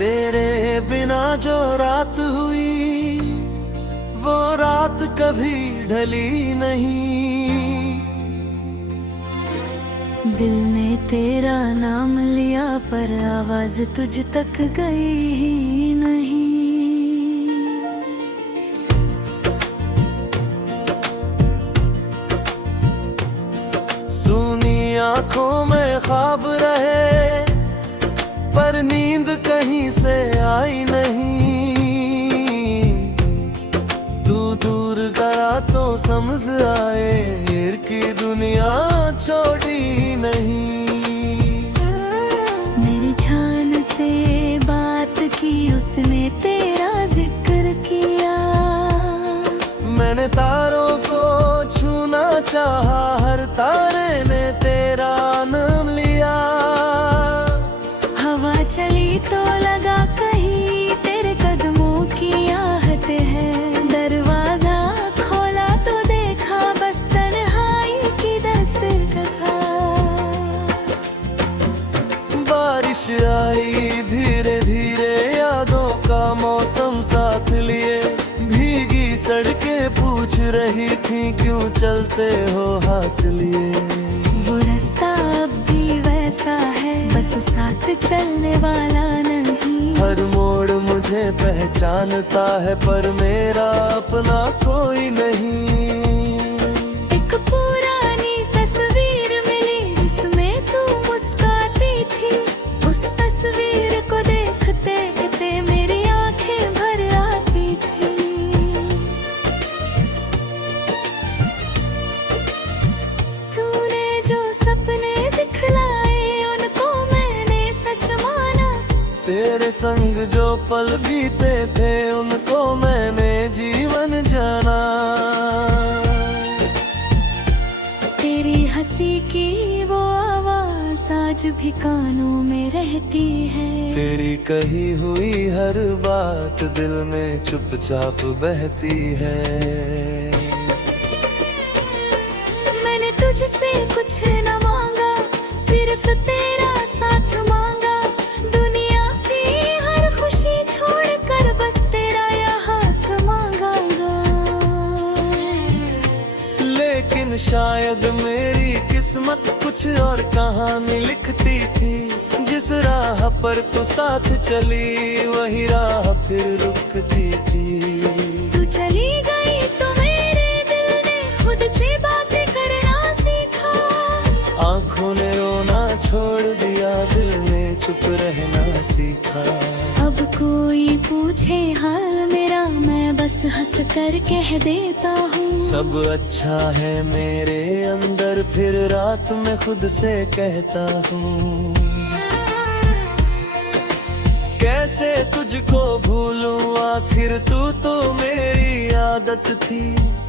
तेरे बिना जो रात हुई वो रात कभी ढली नहीं। दिल ने तेरा नाम लिया पर आवाज तुझ तक गई ही नहीं। सुनी आंखों में ख्वाब रहे पर नींद कहीं से आई नहीं। तू दूर गया तो समझ आए हीर की दुनिया छोड़ी नहीं। मेरी जान से बात की उसने तेरा जिक्र किया। मैंने तारों को छूना चाहा हर तारे ने तेरा नाम लिया। हवा चली तो लगा कहीं तेरे कदमों की आहट है। दरवाजा खोला तो देखा बस तन्हाई की दस्तक। बारिश आई धीरे धीरे यादों का मौसम साथ लिए। भीगी सड़कें पूछ रही थी क्यों चलते हो हाथ लिए। वो रास्ता अब भी वैसा है बस साथ चलने वाला नहीं। हर मोड़ मुझे पहचानता है पर मेरा अपना कोई नहीं। एक पुरानी तस्वीर मिली जिसमें तू मुस्कुराती थी। उस तस्वीर को देखते देखते मेरी आंखें भर आती थी। तूने जो सपने दिखलाए उनको मैंने सच माना। तेरे संग जो पल बीते थे उनको मैंने जीवन जाना। तेरी हंसी की वो आवाज आज भी कानों में रहती है। तेरी कही हुई हर बात दिल में चुपचाप बहती है। मैंने तुझसे कुछ न मांगा सिर्फ तेरा साथ मांगा। दुनिया की हर खुशी छोड़कर बस तेरा यह हाथ मांगा। लेकिन शायद मेरी किस्मत कुछ और कहानी लिखती थी। जिस राह पर तू साथ चली वही राह फिर रुकती थी। तू चली गई तो मेरे दिल ने खुद से बातें करना सीखा। आंखों ने रोना छोड़ दिया दिल ने चुप रहना सीखा। अब कोई पूछे हाल मेरा मैं बस हंस कर कह देता हूँ सब अच्छा है मेरे अंदर। फिर रात में खुद से कहता हूँ कैसे तुझको भूलूं आखिर तू तो मेरी आदत थी।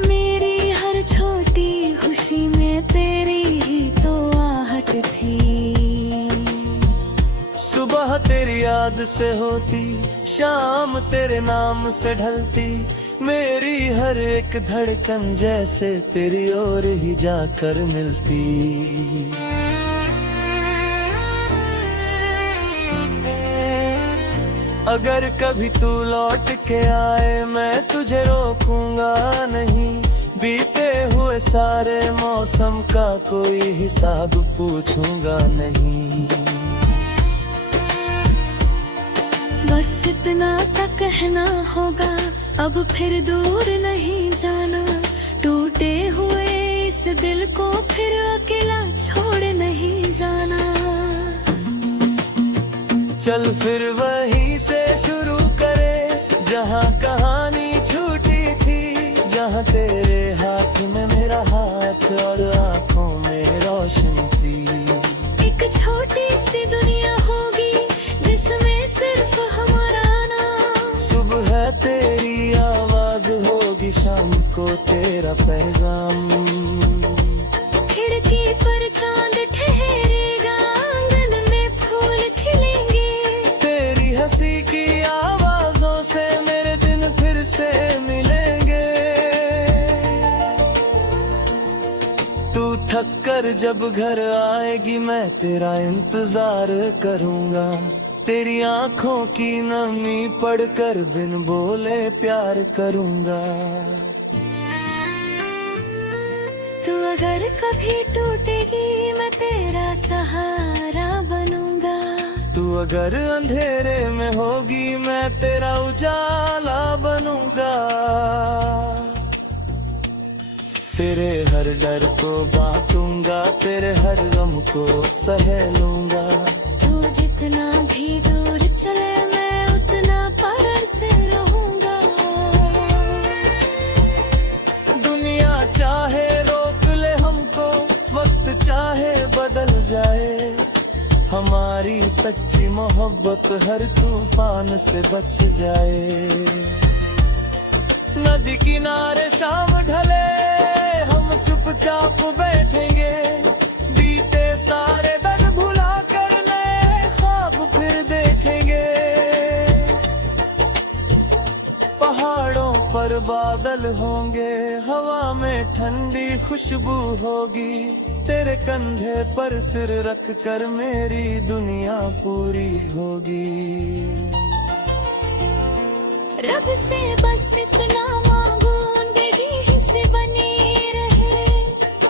मेरी हर छोटी खुशी में तेरी ही तो आहट थी। सुबह तेरी याद से होती शाम तेरे नाम से ढलती। मेरी हर एक धड़कन जैसे तेरी ओर ही जाकर मिलती। अगर कभी तू लौट के आए मैं तुझे रोकूंगा नहीं। बीते हुए सारे मौसम का कोई हिसाब पूछूंगा नहीं। बस इतना सा कहना होगा अब फिर दूर नहीं जाना। टूटे हुए इस दिल को फिर अकेला छोड़ नहीं जाना। चल फिर वहीं से शुरू करे जहाँ कहानी छूटी थी। जहाँ तेरे हाथ में मेरा हाथ और आँखों में रोशनी थी। एक छोटी सी दुनिया होगी जिसमें सिर्फ हमारा नाम। सुबह तेरी आवाज होगी शाम को तेरा पैगाम। खिड़की पर चांद ठहरेगा आंगन में फूल खिलेंगे। तेरी हंसी की आवाजों से मेरे दिन फिर से मिलेंगे। तू थक कर जब घर आएगी मैं तेरा इंतजार करूंगा। तेरी आंखों की नमी पढ़कर बिन बोले प्यार करूंगा। तू अगर कभी टूटेगी मैं तेरा सहारा बनूंगा। तू अगर अंधेरे में होगी मैं तेरा उजाला बनूंगा। तेरे हर डर को बांटूंगा, तेरे हर गम को सह लूंगा। तू जितना भी दूर चले मैं उतना पार से रहूंगा। दुनिया चाहे रोक ले हमको, वक्त चाहे बदल जाए, हमारी सच्ची मोहब्बत हर तूफान से बच जाए। नदी किनारे शाम ढले हम चुपचाप बैठेंगे, बीते सारे दर्द भुला कर नए ख्वाब फिर देखेंगे। पहाड़ों पर बादल होंगे, हवा में ठंडी खुशबू होगी, तेरे कंधे पर सिर रख कर मेरी दुनिया पूरी होगी। रब से बस इतना मांगू तेरी हिस्से बनी रहे।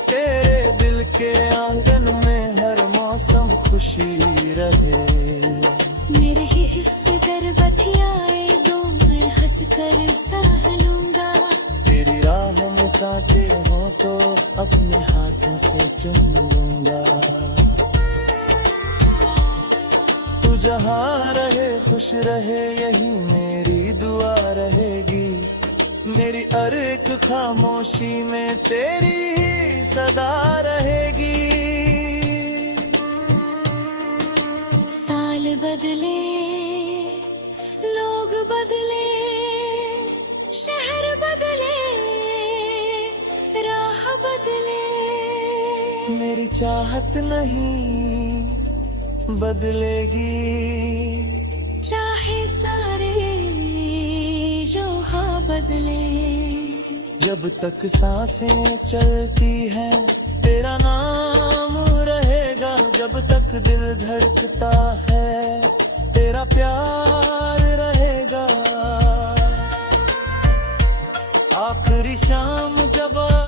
तेरे दिल के आंगन में हर मौसम खुशी रहे। मेरे ही हिस्से दर बथियाए दो मैं हंस कर सह लूंगा। तेरी राह में कांटे हो तो अपने हाथों से चुम लूंगा। तू जहाँ रहे खुश रहे यही मेरी दुआ रहेगी। मेरी हर एक खामोशी में तेरी ही सदा रहेगी। साल बदले, लोग बदले, शहर बदले, राह बदले, मेरी चाहत नहीं बदलेगी। चाहे सारे जो हाँ बदले। जब तक सांसें चलती हैं तेरा नाम रहेगा। जब तक दिल धड़कता है तेरा प्यार रहेगा। आखिरी शाम जब